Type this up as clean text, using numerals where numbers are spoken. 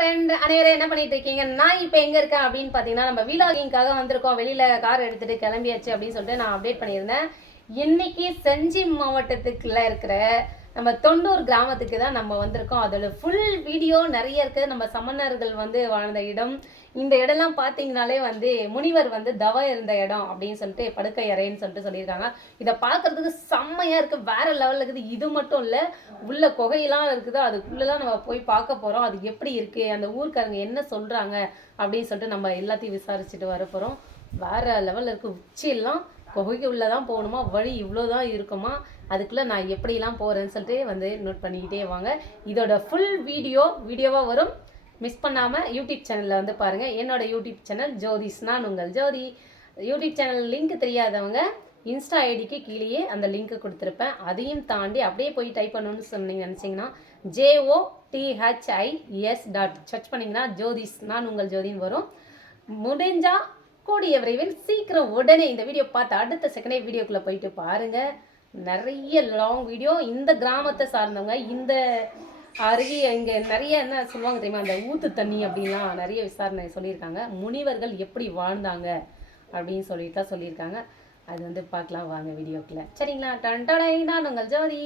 Friend அனைவரும் என்ன பண்ணிட்டு இருக்கீங்க? நான் இப்போ எங்க இருக்கேன் அப்படின்னு பார்த்தீங்கன்னா, நம்ம வீலாகிங்காக வந்திருக்கோம். வெளியில கார் எடுத்துட்டு கிளம்பியாச்சு அப்படின்னு சொல்லிட்டு நான் அப்டேட் பண்ணியிருந்தேன். இன்னைக்கு செஞ்சி மாவட்டத்துக்குள்ள இருக்கிற நம்ம தொண்டூர் கிராமத்துக்கு தான் நம்ம வந்திருக்கோம். அதோட ஃபுல் வீடியோ நிறைய இருக்கு. நம்ம சமணர்கள் வந்து வாழ்ந்த இடம், இந்த இடம்லாம் பார்த்தீங்கனாலே வந்து முனிவர் வந்து தவம் இருந்த இடம் அப்படின்னு சொல்லிட்டு படுக்கை அறைன்னு சொல்லிட்டு சொல்லியிருக்காங்க. இதை பார்க்கறதுக்கு செம்மையா இருக்கு, வேற லெவலில் இருக்குது. இது மட்டும் இல்லை, உள்ள குகையெல்லாம் இருக்குது, அதுக்குள்ளெல்லாம் நம்ம போய் பார்க்க போகிறோம். அது எப்படி இருக்கு, அந்த ஊருக்காரங்க என்ன சொல்றாங்க அப்படின்னு சொல்லிட்டு நம்ம எல்லாத்தையும் விசாரிச்சுட்டு வர போகிறோம். வேற லெவலில் இருக்கு. உச்சியெல்லாம் குகைக்கு உள்ளே தான் போகணுமா, வழி இவ்வளோதான் இருக்குமா, அதுக்குள்ளே நான் எப்படிலாம் போகிறேன்னு சொல்லிட்டு வந்து நோட் பண்ணிக்கிட்டே வாங்க. இதோட ஃபுல் வீடியோவாக வரும். மிஸ் பண்ணாமல் யூடியூப் சேனலில் வந்து பாருங்கள். என்னோட யூடியூப் சேனல் ஜோதிஸ், நான் உங்கள் ஜோதி. யூடியூப் சேனல் லிங்க் தெரியாதவங்க இன்ஸ்டா ஐடிக்கு கீழேயே அந்த லிங்க் கொடுத்துருப்பேன். அதையும் தாண்டி அப்படியே போய் டைப் பண்ணணும்னு சொன்னீங்க நினச்சிங்கன்னா JOTHIS சர்ச் பண்ணிங்கன்னா ஜோதிஸ், நான் உங்கள் ஜோதின்னு வரும். முடிஞ்சால் கூடிய விரைவில் சீக்கிரம் உடனே இந்த வீடியோ பார்த்து அடுத்த செகண்டே வீடியோக்குள்ளே போயிட்டு பாருங்கள். நிறைய லாங் வீடியோ. இந்த கிராமத்தை சார்ந்தவங்க, இந்த அருகே இங்கே நிறைய என்ன சொல்லுவாங்க தெரியுமா, அந்த ஊற்று தண்ணி அப்படின்லாம் நிறைய விசாரணை சொல்லியிருக்காங்க. முனிவர்கள் எப்படி வாழ்ந்தாங்க அப்படின்னு சொல்லிட்டு தான் சொல்லியிருக்காங்க. அது வந்து பார்க்கலாம் வாங்க வீடியோக்குள்ளே. சரிங்களா? டன்டடை, நான் உங்கள் ஜோதி.